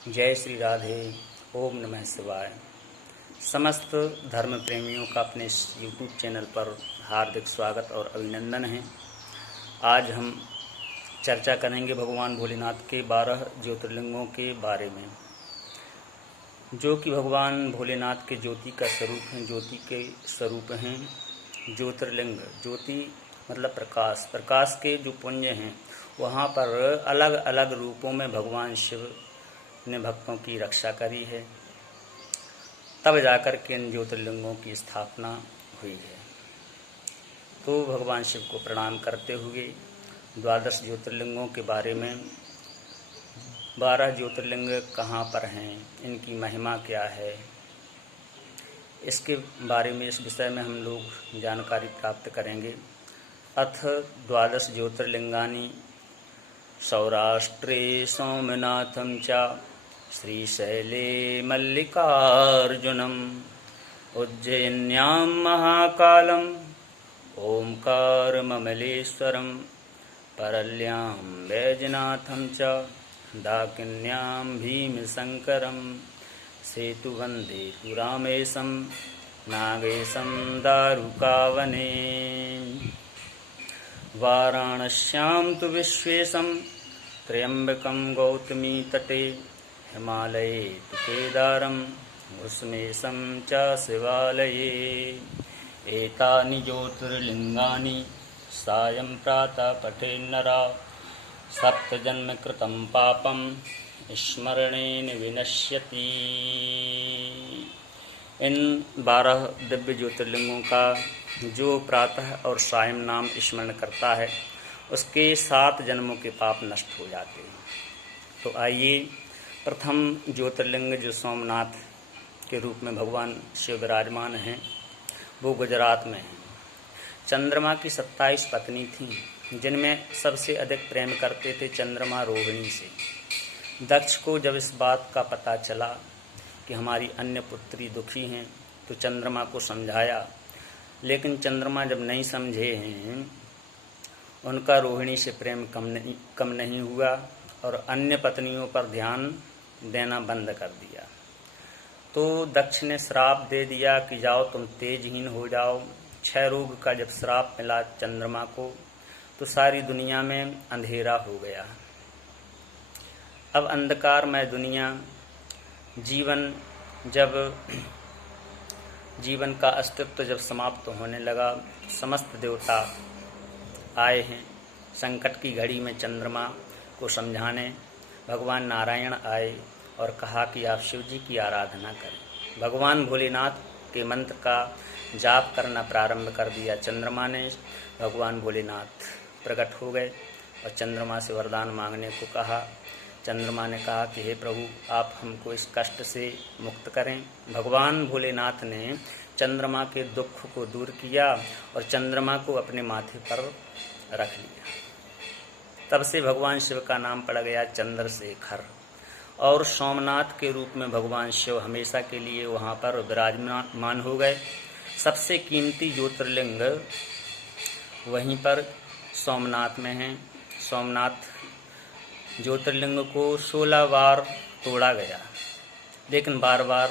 जय श्री राधे। ओम नमः शिवाय। समस्त धर्म प्रेमियों का अपने इस यूट्यूब चैनल पर हार्दिक स्वागत और अभिनंदन है। आज हम चर्चा करेंगे भगवान भोलेनाथ के 12 ज्योतिर्लिंगों के बारे में, जो कि भगवान भोलेनाथ के ज्योति का स्वरूप हैं। ज्योति के स्वरूप हैं ज्योतिर्लिंग। ज्योति मतलब प्रकाश। प्रकाश के जो पुंज हैं वहाँ पर अलग अलग रूपों में भगवान शिव ने भक्तों की रक्षा करी है, तब जाकर के इन ज्योतिर्लिंगों की स्थापना हुई है। तो भगवान शिव को प्रणाम करते हुए 12 ज्योतिर्लिंगों के बारे में, 12 ज्योतिर्लिंग कहाँ पर हैं, इनकी महिमा क्या है, इसके बारे में, इस विषय में हम लोग जानकारी प्राप्त करेंगे। अथ 12 ज्योतिर्लिंगानि सौराष्ट्रे सोमनाथं च श्रीशैले मल्लिकार्जुनम् उज्जयिन्यां महाकालम् ओंकारममलेश्वरं परल्यां वैजनाथं च दाकिन्यां भीमशंकरं सेतुवन्दे पुरामेशं नागेशं दारुकावने वाराणस्यां तु विश्वेशं त्र्यम्बकं गौतमी तटे हिमालये तु केदारं घुष्मेशं च शिवालये एतानि ज्योतिर्लिङ्गानि सायं प्रातः पठेन्नरा सप्तजन्मकृतं पापं स्मरणेन विनश्यति। इन 12 दिव्य ज्योतिर्लिंगों का जो प्रातः और सायं नाम स्मरण करता है उसके 7 जन्मों के पाप नष्ट हो जाते हैं। तो आइए, प्रथम ज्योतिर्लिंग जो सोमनाथ के रूप में भगवान शिव विराजमान हैं, वो गुजरात में हैं। चंद्रमा की 27 पत्नी थीं, जिनमें सबसे अधिक प्रेम करते थे चंद्रमा रोहिणी से। दक्ष को जब इस बात का पता चला कि हमारी अन्य पुत्री दुखी हैं, तो चंद्रमा को समझाया, लेकिन चंद्रमा जब नहीं समझे हैं, उनका रोहिणी से प्रेम कम नहीं हुआ और अन्य पत्नियों पर ध्यान देना बंद कर दिया। तो दक्ष ने श्राप दे दिया कि जाओ तुम तेजहीन हो जाओ। 6 रोग का जब श्राप मिला चंद्रमा को, तो सारी दुनिया में अंधेरा हो गया। अब अंधकारमय दुनिया, जीवन का अस्तित्व जब समाप्त होने लगा, समस्त देवता आए हैं संकट की घड़ी में चंद्रमा को समझाने। भगवान नारायण आए और कहा कि आप शिव जी की आराधना करें। भगवान भोलेनाथ के मंत्र का जाप करना प्रारंभ कर दिया चंद्रमा ने। भगवान भोलेनाथ प्रकट हो गए और चंद्रमा से वरदान मांगने को कहा। चंद्रमा ने कहा कि हे प्रभु, आप हमको इस कष्ट से मुक्त करें। भगवान भोलेनाथ ने चंद्रमा के दुख को दूर किया और चंद्रमा को अपने माथे पर रख लिया। तब से भगवान शिव का नाम पड़ गया चंद्रशेखर। और सोमनाथ के रूप में भगवान शिव हमेशा के लिए वहाँ पर विराजमान हो गए। सबसे कीमती ज्योतिर्लिंग वहीं पर सोमनाथ में हैं। सोमनाथ ज्योतिर्लिंग को 16 बार तोड़ा गया, लेकिन बार बार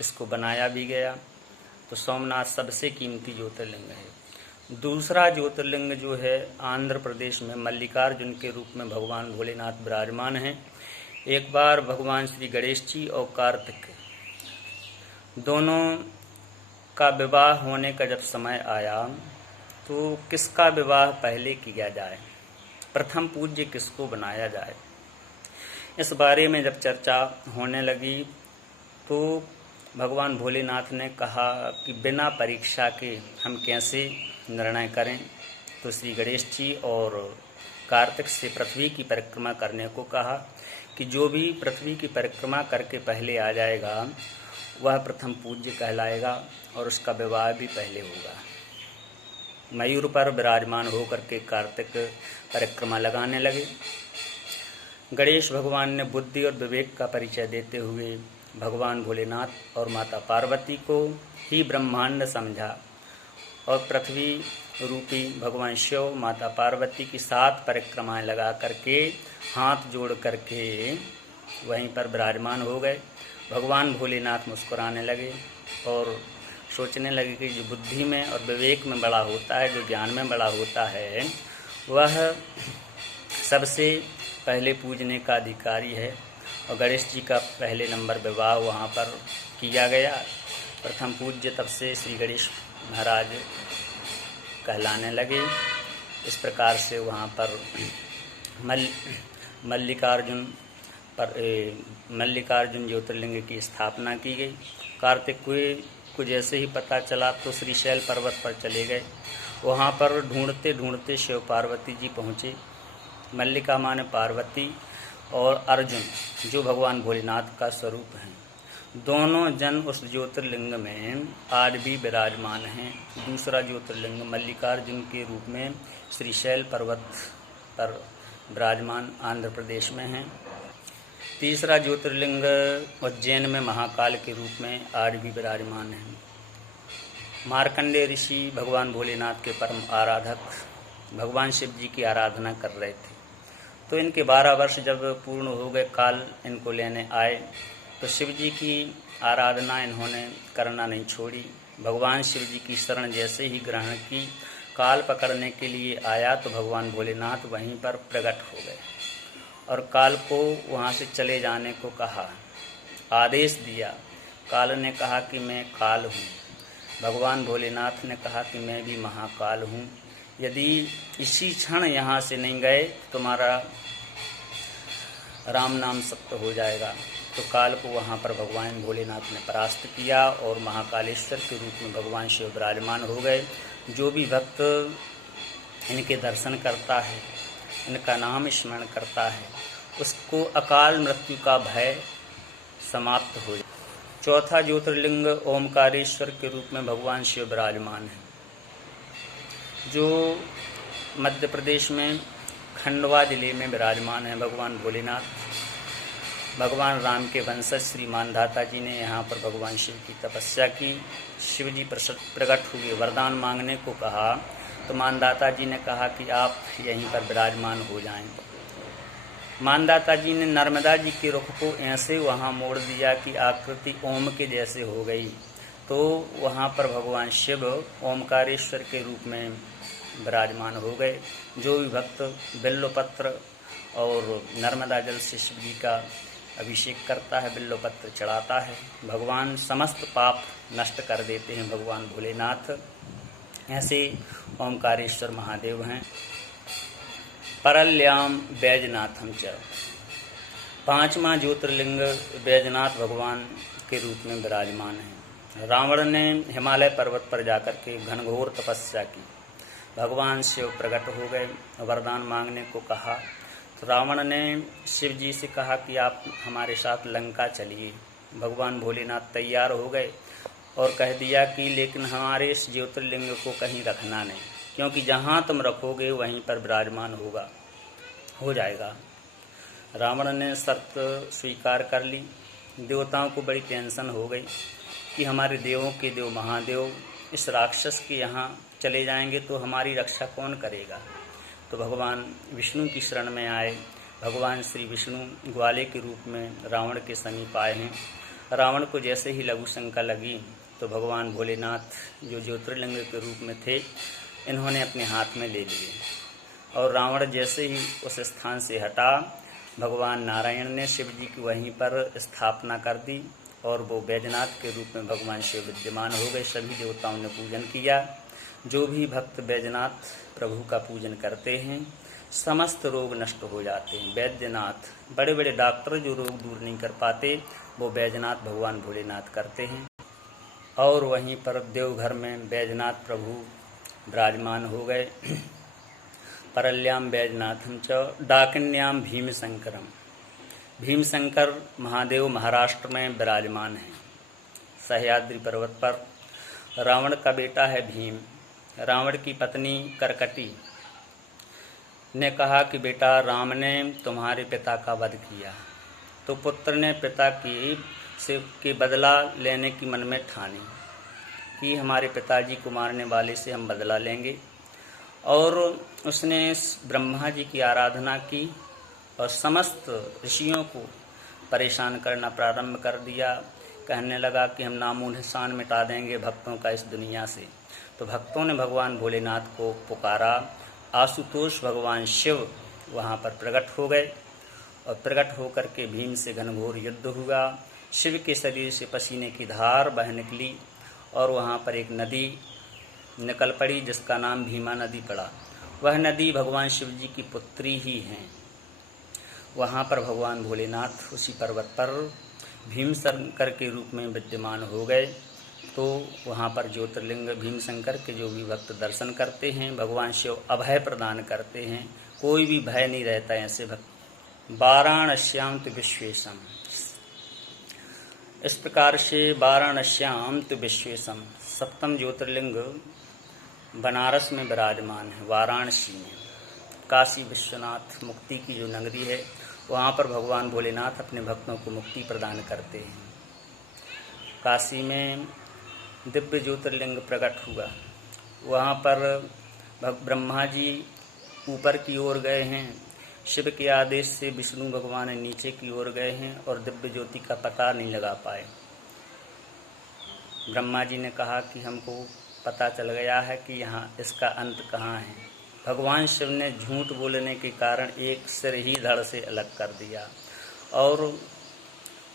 इसको बनाया भी गया। तो सोमनाथ सबसे कीमती ज्योतिर्लिंग है। दूसरा ज्योतिर्लिंग जो है आंध्र प्रदेश में मल्लिकार्जुन के रूप में भगवान भोलेनाथ विराजमान हैं। एक बार भगवान श्री गणेश जी और कार्तिक दोनों का विवाह होने का जब समय आया, तो किसका विवाह पहले किया जाए, प्रथम पूज्य किसको बनाया जाए, इस बारे में जब चर्चा होने लगी, तो भगवान भोलेनाथ ने कहा कि बिना परीक्षा के हम कैसे निर्णय करें। तो श्री गणेश जी और कार्तिक से पृथ्वी की परिक्रमा करने को कहा कि जो भी पृथ्वी की परिक्रमा करके पहले आ जाएगा वह प्रथम पूज्य कहलाएगा और उसका विवाह भी पहले होगा। मयूर पर विराजमान होकर के कार्तिक परिक्रमा लगाने लगे। गणेश भगवान ने बुद्धि और विवेक का परिचय देते हुए भगवान भोलेनाथ और माता पार्वती को ही ब्रह्मांड समझा और पृथ्वी रूपी भगवान शिव माता पार्वती की 7 परिक्रमाएं लगा करके हाथ जोड़ करके वहीं पर विराजमान हो गए। भगवान भोलेनाथ मुस्कुराने लगे और सोचने लगे कि जो बुद्धि में और विवेक में बड़ा होता है, जो ज्ञान में बड़ा होता है, वह सबसे पहले पूजने का अधिकारी है। और गणेश जी का पहले नंबर विवाह वहाँ पर किया गया। प्रथम पूज्य तब से श्री गणेश महाराज कहलाने लगे। इस प्रकार से वहाँ पर मल्लिकार्जुन ज्योतिर्लिंग की स्थापना की गई। कार्तिक को जैसे ही पता चला तो श्रीशैल पर्वत पर चले गए। वहाँ पर ढूंढते ढूंढते शिव पार्वती जी पहुँचे। मल्लिका माने पार्वती और अर्जुन जो भगवान भोलेनाथ का स्वरूप हैं, दोनों जन उस ज्योतिर्लिंग में आज भी विराजमान हैं। दूसरा ज्योतिर्लिंग मल्लिकार्जुन के रूप में श्रीशैल पर्वत पर विराजमान आंध्र प्रदेश में है। तीसरा ज्योतिर्लिंग उज्जैन में महाकाल के रूप में आज भी विराजमान है। मार्कंडेय ऋषि भगवान भोलेनाथ के परम आराधक भगवान शिव जी की आराधना कर रहे थे। तो इनके 12 वर्ष जब पूर्ण हो गए, काल इनको लेने आए, तो शिव जी की आराधना इन्होंने करना नहीं छोड़ी। भगवान शिव जी की शरण जैसे ही ग्रहण की, काल पकड़ने के लिए आया तो भगवान भोलेनाथ वहीं पर प्रकट हो गए और काल को वहाँ से चले जाने को कहा, आदेश दिया। काल ने कहा कि मैं काल हूँ। भगवान भोलेनाथ ने कहा कि मैं भी महाकाल हूँ। यदि इसी क्षण यहाँ से नहीं गए तुम्हारा राम नाम सत्य हो जाएगा। तो काल को वहाँ पर भगवान भोलेनाथ ने परास्त किया और महाकालेश्वर के रूप में भगवान शिव विराजमान हो गए। जो भी भक्त इनके दर्शन करता है, इनका नाम स्मरण करता है, उसको अकाल मृत्यु का भय समाप्त हो जाए। चौथा ज्योतिर्लिंग ओमकारेश्वर के रूप में भगवान शिव विराजमान है, जो मध्य प्रदेश में खंडवा जिले में विराजमान है। भगवान भोलेनाथ भगवान राम के वंशज श्री मानधाता जी ने यहाँ पर भगवान शिव की तपस्या की। शिव जी प्रकट हुए, वरदान मांगने को कहा तो मानधाता जी ने कहा कि आप यहीं पर विराजमान हो जाएं। मानधाता जी ने नर्मदा जी के रुख को ऐसे वहाँ मोड़ दिया कि आकृति ओम के जैसे हो गई। तो वहाँ पर भगवान शिव ओमकारेश्वर के रूप में विराजमान हो गए। जो भी भक्त बिल्वपत्र और नर्मदा जल से शिव जी का अभिषेक करता है, बिल्वपत्र चढ़ाता है, भगवान समस्त पाप नष्ट कर देते हैं भगवान भोलेनाथ। ऐसे ओमकारेश्वर महादेव हैं। परल्याम बैजनाथम च, 5वां ज्योतिर्लिंग बैजनाथ भगवान के रूप में विराजमान है। रावण ने हिमालय पर्वत पर जाकर के घनघोर तपस्या की। भगवान शिव प्रकट हो गए, वरदान मांगने को कहा तो रावण ने शिव जी से कहा कि आप हमारे साथ लंका चलिए। भगवान भोलेनाथ तैयार हो गए और कह दिया कि लेकिन हमारे इस ज्योतिर्लिंग को कहीं रखना नहीं, क्योंकि जहाँ तुम रखोगे वहीं पर विराजमान हो जाएगा। रावण ने शर्त स्वीकार कर ली। देवताओं को बड़ी टेंशन हो गई कि हमारे देवों के देव महादेव इस राक्षस के यहाँ चले जाएंगे तो हमारी रक्षा कौन करेगा। तो भगवान विष्णु की शरण में आए। भगवान श्री विष्णु ग्वाले के रूप में रावण के समीप आए हैं। रावण को जैसे ही लघु शंका लगी तो भगवान भोलेनाथ जो ज्योतिर्लिंग के रूप में थे, इन्होंने अपने हाथ में ले लिए और रावण जैसे ही उस स्थान से हटा, भगवान नारायण ने शिव जी की वहीं पर स्थापना कर दी और वो बैजनाथ के रूप में भगवान शिव विद्यमान हो गए। सभी देवताओं ने पूजन किया। जो भी भक्त बैजनाथ प्रभु का पूजन करते हैं, समस्त रोग नष्ट हो जाते हैं। बैद्यनाथ, बड़े बड़े डॉक्टर जो रोग दूर नहीं कर पाते, वो बैजनाथ भगवान भोलेनाथ करते हैं। और वहीं पर देवघर में बैजनाथ प्रभु विराजमान हो गए। परल्याम बैजनाथम च डाकिन्याम भीमशंकरम, भीमशंकर महादेव महाराष्ट्र में विराजमान हैं। सह्याद्री पर्वत पर रावण का बेटा है भीम। रावण की पत्नी करकटी ने कहा कि बेटा, राम ने तुम्हारे पिता का वध किया। तो पुत्र ने पिता के बदला लेने की मन में ठानी कि हमारे पिताजी को मारने वाले से हम बदला लेंगे। और उसने ब्रह्मा जी की आराधना की और समस्त ऋषियों को परेशान करना प्रारंभ कर दिया। कहने लगा कि हम नामो निशान मिटा देंगे भक्तों का इस दुनिया से। तो भक्तों ने भगवान भोलेनाथ को पुकारा। आशुतोष भगवान शिव वहाँ पर प्रकट हो गए और प्रकट होकर के भीम से घनघोर युद्ध हुआ। शिव के शरीर से पसीने की धार बह निकली और वहाँ पर एक नदी निकल पड़ी जिसका नाम भीमा नदी पड़ा। वह नदी भगवान शिव जी की पुत्री ही हैं। वहाँ पर भगवान भोलेनाथ उसी पर्वत पर भीमशंकर के रूप में विद्यमान हो गए। तो वहाँ पर ज्योतिर्लिंग भीमशंकर के जो भी भक्त दर्शन करते हैं, भगवान शिव अभय प्रदान करते हैं, कोई भी भय नहीं रहता है ऐसे भक्त। वाराणस्याम तु विश्वेशम, इस प्रकार से वाराणस्याम तु विश्वेशम सप्तम ज्योतिर्लिंग बनारस में विराजमान है। वाराणसी में काशी विश्वनाथ मुक्ति की जो नगरी है, वहाँ पर भगवान भोलेनाथ अपने भक्तों को मुक्ति प्रदान करते हैं। काशी में दिव्य ज्योतिर्लिंग प्रकट हुआ। वहाँ पर ब्रह्मा जी ऊपर की ओर गए हैं, शिव के आदेश से विष्णु भगवान नीचे की ओर गए हैं और दिव्य ज्योति का पता नहीं लगा पाए। ब्रह्मा जी ने कहा कि हमको पता चल गया है कि यहाँ इसका अंत कहाँ है। भगवान शिव ने झूठ बोलने के कारण एक सिर ही धड़ से अलग कर दिया और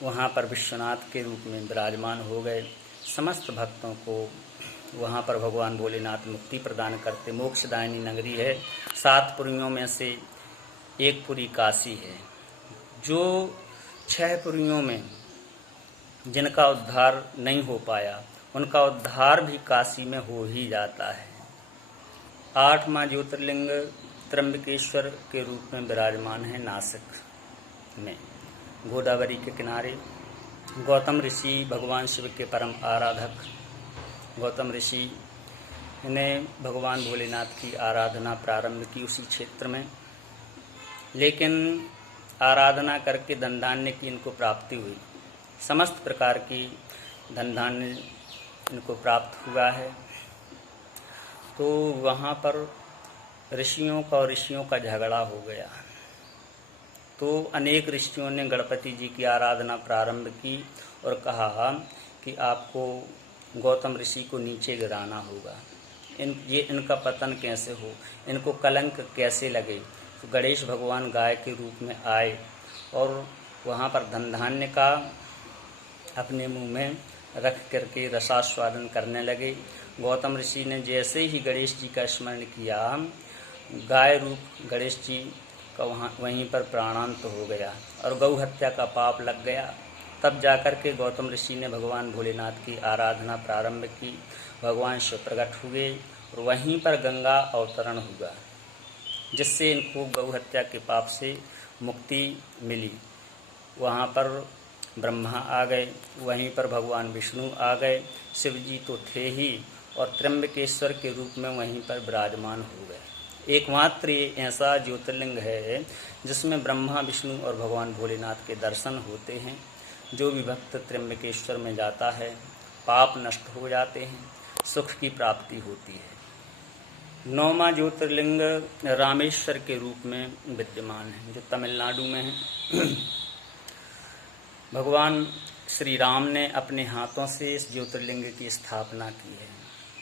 वहाँ पर विश्वनाथ के रूप में विराजमान हो गए। समस्त भक्तों को वहाँ पर भगवान भोलेनाथ मुक्ति प्रदान करते। मोक्षदायिनी नगरी है। 7 पुरियों में से एक पुरी काशी है। जो 6 पुरियों में जिनका उद्धार नहीं हो पाया, उनका उद्धार भी काशी में हो ही जाता है। 8वां ज्योतिर्लिंग त्र्यंबकेश्वर के रूप में विराजमान है नासिक में, गोदावरी के किनारे। गौतम ऋषि भगवान शिव के परम आराधक गौतम ऋषि ने भगवान भोलेनाथ की आराधना प्रारंभ की उसी क्षेत्र में, लेकिन आराधना करके धन धान्य की इनको प्राप्ति हुई। समस्त प्रकार की धन धान्य इनको प्राप्त हुआ है। तो वहाँ पर ऋषियों का झगड़ा हो गया। तो अनेक ऋषियों ने गणपति जी की आराधना प्रारंभ की और कहा कि आपको गौतम ऋषि को नीचे गिराना होगा। इनका पतन कैसे हो, इनको कलंक कैसे लगे। तो गणेश भगवान गाय के रूप में आए और वहाँ पर धन धान्य का अपने मुंह में रख करके रसास्वादन करने लगे। गौतम ऋषि ने जैसे ही गणेश जी का स्मरण किया, गाय रूप गणेश जी का वहीं पर प्राणांत हो गया और गौ हत्या का पाप लग गया। तब जाकर के गौतम ऋषि ने भगवान भोलेनाथ की आराधना प्रारंभ की। भगवान शिव प्रकट हुए और वहीं पर गंगा अवतरण हुआ, जिससे इनको गौ हत्या के पाप से मुक्ति मिली। वहाँ पर ब्रह्मा आ गए, वहीं पर भगवान विष्णु आ गए, शिव जी तो थे ही और त्र्यंबकेश्वर के रूप में वहीं पर विराजमान हो गए। एकमात्र ऐसा ज्योतिर्लिंग है जिसमें ब्रह्मा विष्णु और भगवान भोलेनाथ के दर्शन होते हैं। जो भी भक्त त्र्यंबकेश्वर में जाता है, पाप नष्ट हो जाते हैं, सुख की प्राप्ति होती है। 9वां ज्योतिर्लिंग रामेश्वर के रूप में विद्यमान है, जो तमिलनाडु में है। भगवान श्री राम ने अपने हाथों से इस ज्योतिर्लिंग की स्थापना की है।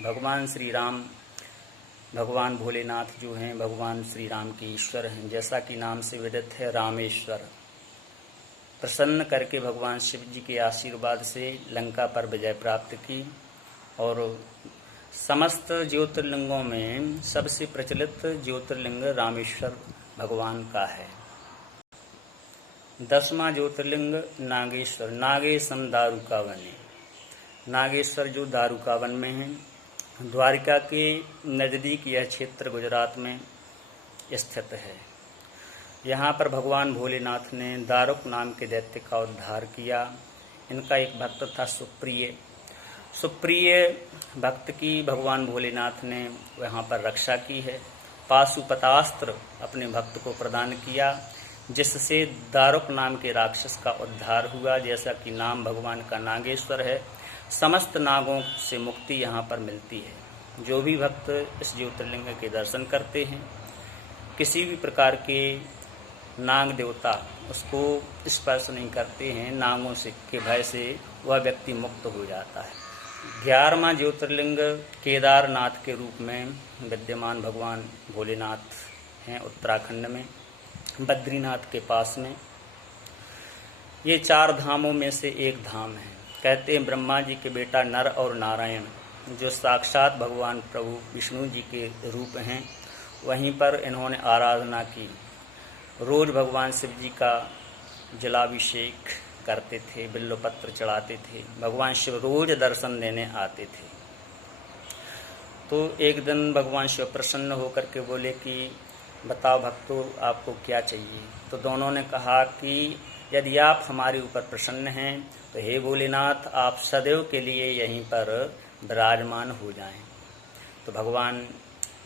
भगवान श्री राम, भगवान भोलेनाथ जो हैं, भगवान श्री राम के ईश्वर हैं, जैसा कि नाम से विदित है रामेश्वर। प्रसन्न करके भगवान शिव जी के आशीर्वाद से लंका पर विजय प्राप्त की और समस्त ज्योतिर्लिंगों में सबसे प्रचलित ज्योतिर्लिंग रामेश्वर भगवान का है। 10वां ज्योतिर्लिंग नागेश्वर, नागेशम दारुकावने। नागेश्वर जो दारुकावन में है, द्वारिका के नज़दीक यह क्षेत्र गुजरात में स्थित है। यहाँ पर भगवान भोलेनाथ ने दारुक नाम के दैत्य का उद्धार किया। इनका एक भक्त था सुप्रिय भक्त की भगवान भोलेनाथ ने यहाँ पर रक्षा की है। पाशुपतास्त्र अपने भक्त को प्रदान किया, जिससे दारुक नाम के राक्षस का उद्धार हुआ। जैसा कि नाम भगवान का नागेश्वर है, समस्त नागों से मुक्ति यहाँ पर मिलती है। जो भी भक्त इस ज्योतिर्लिंग के दर्शन करते हैं, किसी भी प्रकार के नाग देवता उसको स्पर्श नहीं करते हैं, नागों से के भय से वह व्यक्ति मुक्त हो जाता है। 11वां ज्योतिर्लिंग केदारनाथ के रूप में विद्यमान भगवान भोलेनाथ हैं उत्तराखंड में, बद्रीनाथ के पास में। ये 4 धामों में से एक धाम है। कहते हैं ब्रह्मा जी के बेटा नर और नारायण, जो साक्षात भगवान प्रभु विष्णु जी के रूप हैं, वहीं पर इन्होंने आराधना की। रोज भगवान शिव जी का जलाभिषेक करते थे, बिल्वपत्र चढ़ाते थे। भगवान शिव रोज दर्शन देने आते थे। तो एक दिन भगवान शिव प्रसन्न होकर के बोले कि बताओ भक्तों, आपको क्या चाहिए। तो दोनों ने कहा कि यदि आप हमारे ऊपर प्रसन्न हैं तो हे भोलेनाथ, आप सदैव के लिए यहीं पर विराजमान हो जाएं। तो भगवान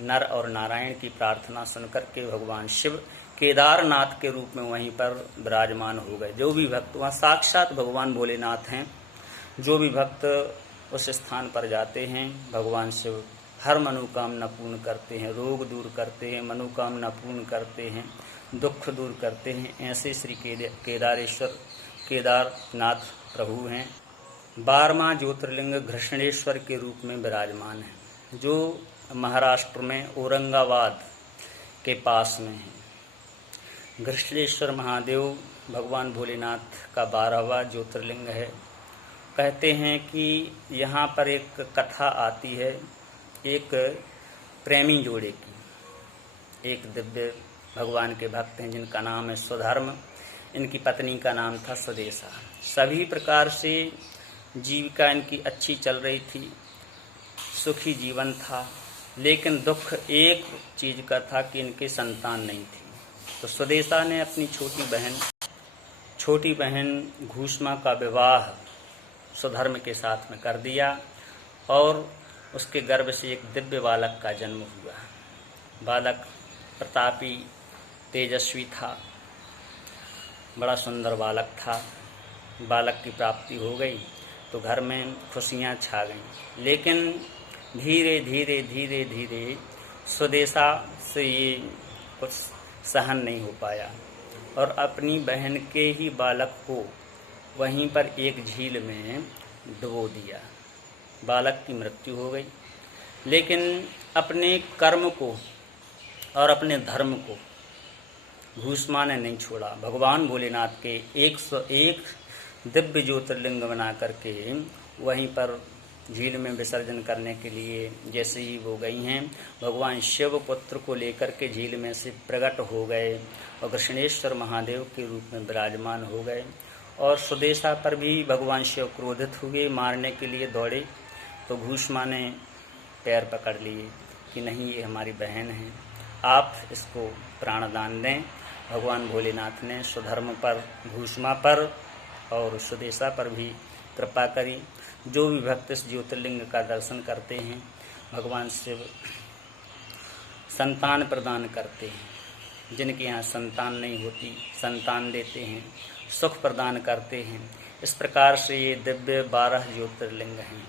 नर और नारायण की प्रार्थना सुनकर के भगवान शिव केदारनाथ के रूप में वहीं पर विराजमान हो गए। जो भी भक्त, वहाँ साक्षात भगवान भोलेनाथ हैं, जो भी भक्त उस स्थान पर जाते हैं, भगवान शिव हर मनोकामना पूर्ण करते हैं, रोग दूर करते हैं, मनोकामना पूर्ण करते हैं, दुख दूर करते हैं। ऐसे श्री केदारनाथ प्रभु हैं। 12वां ज्योतिर्लिंग घृष्णेश्वर के रूप में विराजमान है, जो महाराष्ट्र में औरंगाबाद के पास में है। घृष्णेश्वर महादेव भगवान भोलेनाथ का 12वां ज्योतिर्लिंग है। कहते हैं कि यहाँ पर एक कथा आती है, एक प्रेमी जोड़े की। एक दिव्य भगवान के भक्त हैं जिनका नाम है स्वधर्म, इनकी पत्नी का नाम था सुदेशा। सभी प्रकार से जीविका इनकी अच्छी चल रही थी, सुखी जीवन था, लेकिन दुख एक चीज़ का था कि इनके संतान नहीं थी। तो सुदेशा ने अपनी छोटी बहन घूष्मा का विवाह स्वधर्म के साथ में कर दिया और उसके गर्भ से एक दिव्य बालक का जन्म हुआ। बालक प्रतापी, तेजस्वी था, बड़ा सुंदर बालक था। बालक की प्राप्ति हो गई तो घर में खुशियाँ छा गईं। लेकिन धीरे धीरे सुदेशा से ये कुछ सहन नहीं हो पाया और अपनी बहन के ही बालक को वहीं पर एक झील में डुबो दिया। बालक की मृत्यु हो गई। लेकिन अपने कर्म को और अपने धर्म को घूष्मा ने नहीं छोड़ा। भगवान भोलेनाथ के 101 दिव्य ज्योतिर्लिंग बना करके वहीं पर झील में विसर्जन करने के लिए जैसे ही वो गई हैं, भगवान शिव पुत्र को लेकर के झील में से प्रकट हो गए और कृष्णेश्वर महादेव के रूप में विराजमान हो गए। और सुदेशा पर भी भगवान शिव क्रोधित हुए, मारने के लिए दौड़े। तो घूष्मा ने पैर पकड़ लिए कि नहीं, ये हमारी बहन है, आप इसको प्राणदान दें। भगवान भोलेनाथ ने स्वधर्म पर, घूष्मा पर और सुदेशा पर भी कृपा करी। जो भी भक्त इस ज्योतिर्लिंग का दर्शन करते हैं, भगवान शिव संतान प्रदान करते हैं। जिनके यहाँ संतान नहीं होती, संतान देते हैं, सुख प्रदान करते हैं। इस प्रकार से ये दिव्य 12 ज्योतिर्लिंग हैं।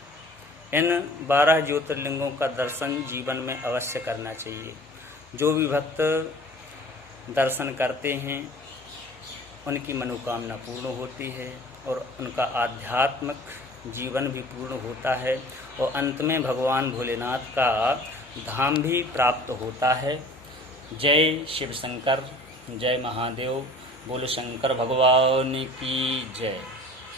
इन 12 ज्योतिर्लिंगों का दर्शन जीवन में अवश्य करना चाहिए। जो भी भक्त दर्शन करते हैं उनकी मनोकामना पूर्ण होती है और उनका आध्यात्मिक जीवन भी पूर्ण होता है और अंत में भगवान भोलेनाथ का धाम भी प्राप्त होता है। जय शिव शंकर, जय महादेव, बोलो शंकर भगवान की जय।